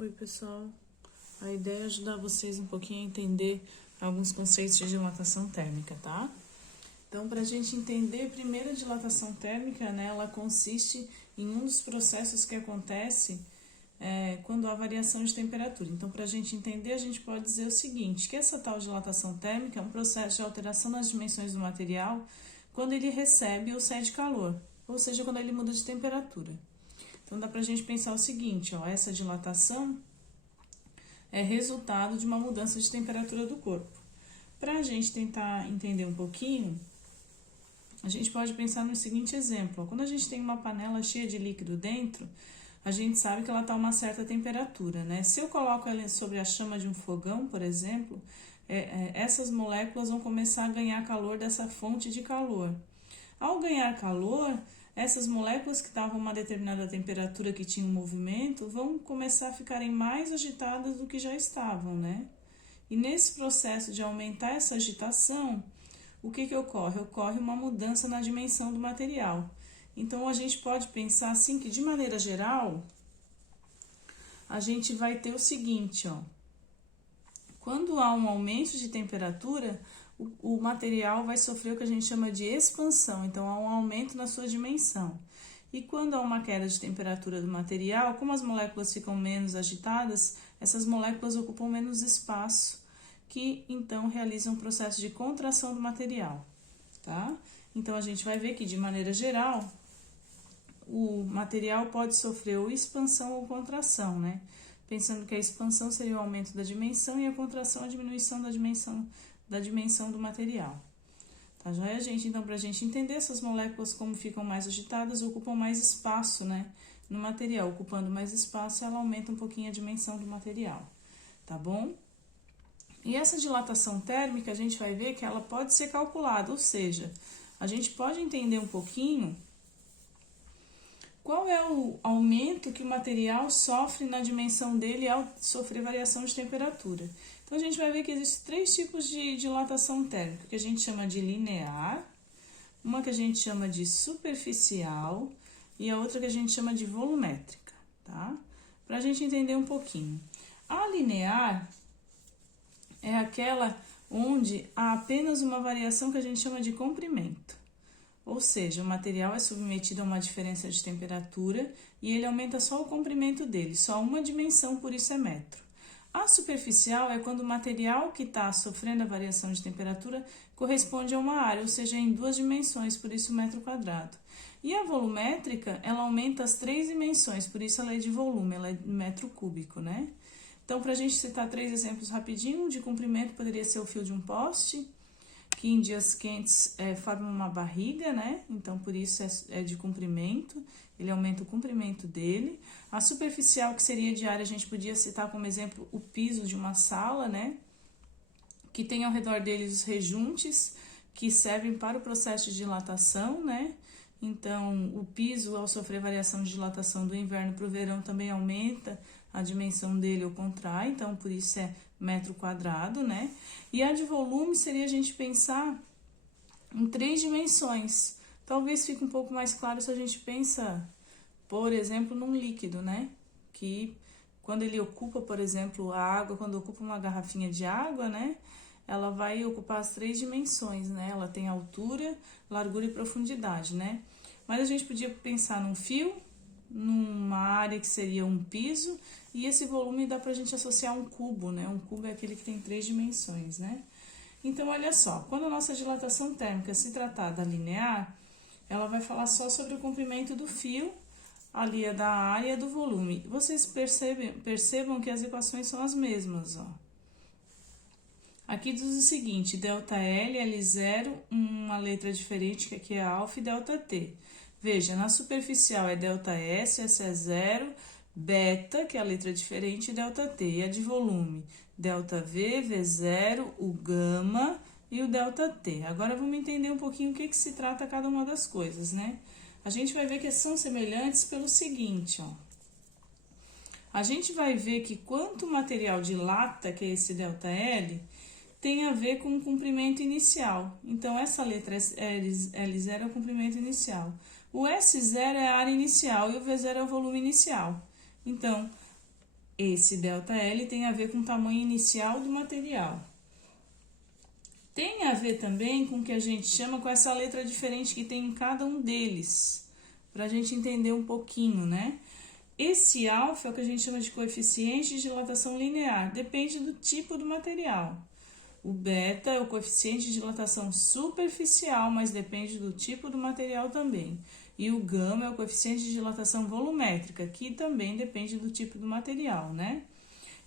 Oi, pessoal. A ideia é ajudar vocês um pouquinho a entender alguns conceitos de dilatação térmica, tá? Então, para a gente entender, primeiro a dilatação térmica, né, ela consiste em um dos processos que acontece quando há variação de temperatura. Então, para a gente entender, a gente pode dizer o seguinte, que essa tal dilatação térmica é um processo de alteração nas dimensões do material quando ele recebe ou cede calor, ou seja, quando ele muda de temperatura. Então, dá para a gente pensar o seguinte, ó, essa dilatação é resultado de uma mudança de temperatura do corpo. Para a gente tentar entender um pouquinho, a gente pode pensar no seguinte exemplo. Quando a gente tem uma panela cheia de líquido dentro, a gente sabe que ela está a uma certa temperatura, né? Se eu coloco ela sobre a chama de um fogão, por exemplo, essas moléculas vão começar a ganhar calor dessa fonte de calor. Ao ganhar calor, essas moléculas que estavam a uma determinada temperatura que tinham movimento vão começar a ficarem mais agitadas do que já estavam, né? E nesse processo de aumentar essa agitação, o que ocorre? Ocorre uma mudança na dimensão do material. Então, a gente pode pensar assim que, de maneira geral, a gente vai ter o seguinte, ó. Quando há um aumento de temperatura, o material vai sofrer o que a gente chama de expansão, então há um aumento na sua dimensão. E quando há uma queda de temperatura do material, como as moléculas ficam menos agitadas, essas moléculas ocupam menos espaço, que então realizam um processo de contração do material, tá? Então a gente vai ver que, de maneira geral, o material pode sofrer ou expansão ou contração, né? Pensando que a expansão seria o aumento da dimensão e a contração a diminuição da dimensão do material. Tá joia, gente? Então, para a gente entender essas moléculas como ficam mais agitadas, ocupam mais espaço, né, no material. Ocupando mais espaço, ela aumenta um pouquinho a dimensão do material, tá bom? E essa dilatação térmica, a gente vai ver que ela pode ser calculada, ou seja, a gente pode entender um pouquinho qual é o aumento que o material sofre na dimensão dele ao sofrer variação de temperatura. Então, a gente vai ver que existem três tipos de dilatação térmica, que a gente chama de linear, uma que a gente chama de superficial e a outra que a gente chama de volumétrica, tá? Para a gente entender um pouquinho. A linear é aquela onde há apenas uma variação que a gente chama de comprimento. Ou seja, o material é submetido a uma diferença de temperatura e ele aumenta só o comprimento dele, só uma dimensão, por isso é metro. A superficial é quando o material que está sofrendo a variação de temperatura corresponde a uma área, ou seja, em duas dimensões, por isso metro quadrado. E a volumétrica, ela aumenta as três dimensões, por isso ela é de volume, ela é de metro cúbico, né? Então, para a gente citar três exemplos rapidinho, de comprimento poderia ser o fio de um poste, que em dias quentes forma uma barriga, né? Então, por isso é de comprimento, ele aumenta o comprimento dele. A superficial, que seria de área, a gente podia citar como exemplo o piso de uma sala, né? Que tem ao redor dele os rejuntes, que servem para o processo de dilatação, né? Então, o piso, ao sofrer variação de dilatação do inverno para o verão, também aumenta a dimensão dele ou contrai, então por isso é metro quadrado, né? E a de volume seria a gente pensar em três dimensões. Talvez fique um pouco mais claro se a gente pensa, por exemplo, num líquido, né? Que quando ele ocupa, por exemplo, a água, quando ocupa uma garrafinha de água, né? Ela vai ocupar as três dimensões, né? Ela tem altura, largura e profundidade, né? Mas a gente podia pensar num fio, numa área que seria um piso, e esse volume dá pra gente associar um cubo, né? Um cubo é aquele que tem três dimensões, né? Então, olha só, quando a nossa dilatação térmica se tratar da linear, ela vai falar só sobre o comprimento do fio, ali é da área e do volume. Vocês percebam que as equações são as mesmas, ó. Aqui diz o seguinte, ΔL, L0, uma letra diferente, que aqui é alfa, e ΔT. Veja, na superficial é ΔS, essa é 0, beta, que é a letra diferente, e ΔT. E a de volume, ΔV, V0, o gama e o ΔT. Agora, vamos entender um pouquinho o que se trata cada uma das coisas, né? A gente vai ver que são semelhantes pelo seguinte, ó. A gente vai ver que quanto o material dilata, que é esse ΔL, tem a ver com o comprimento inicial. Então, essa letra L0 é o comprimento inicial. O S0 é a área inicial e o V0 é o volume inicial. Então, Esse ΔL tem a ver com o tamanho inicial do material. Tem a ver também com o que a gente chama com essa letra diferente que tem em cada um deles, para a gente entender um pouquinho, né? Esse alfa é o que a gente chama de coeficiente de dilatação linear, depende do tipo do material. O beta é o coeficiente de dilatação superficial, mas depende do tipo do material também. E o gama é o coeficiente de dilatação volumétrica, que também depende do tipo do material, né?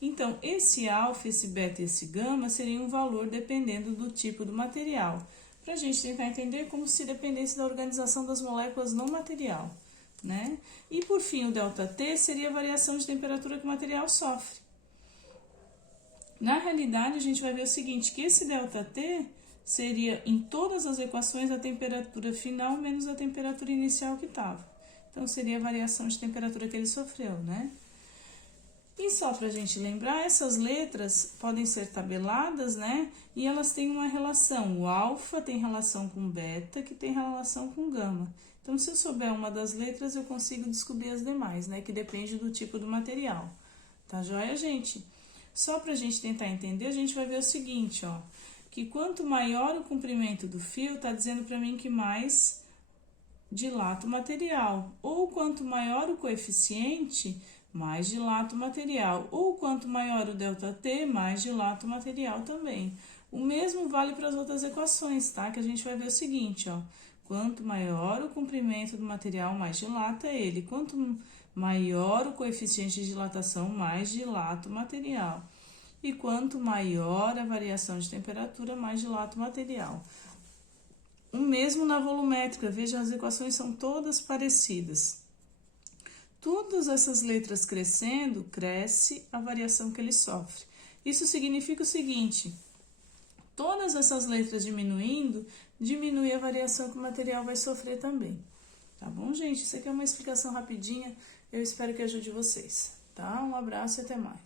Então, esse alfa, esse beta e esse gama seriam um valor dependendo do tipo do material, para a gente tentar entender como se dependesse da organização das moléculas no material, né? E por fim, o ΔT seria a variação de temperatura que o material sofre. Na realidade, a gente vai ver o seguinte, que esse ΔT seria em todas as equações a temperatura final menos a temperatura inicial que estava. Então, seria a variação de temperatura que ele sofreu, né? E só para a gente lembrar, essas letras podem ser tabeladas, né? E elas têm uma relação. O alfa tem relação com beta, que tem relação com gama. Então, se eu souber uma das letras, eu consigo descobrir as demais, né? Que depende do tipo do material. Tá joia, gente? Só para a gente tentar entender, a gente vai ver o seguinte, ó. Que quanto maior o comprimento do fio, tá dizendo para mim que mais dilata o material. Ou quanto maior o coeficiente, mais dilata o material. Ou quanto maior o ΔT, mais dilata o material também. O mesmo vale para as outras equações, tá? Que a gente vai ver o seguinte, ó. Quanto maior o comprimento do material, mais dilata ele. Quanto maior o coeficiente de dilatação, mais dilata o material. E quanto maior a variação de temperatura, mais dilata o material. O mesmo na volumétrica, veja, as equações são todas parecidas. Todas essas letras crescendo, cresce a variação que ele sofre. Isso significa o seguinte, todas essas letras diminuindo, diminui a variação que o material vai sofrer também. Tá bom, gente? Isso aqui é uma explicação rapidinha, eu espero que ajude vocês, tá? Um abraço e até mais.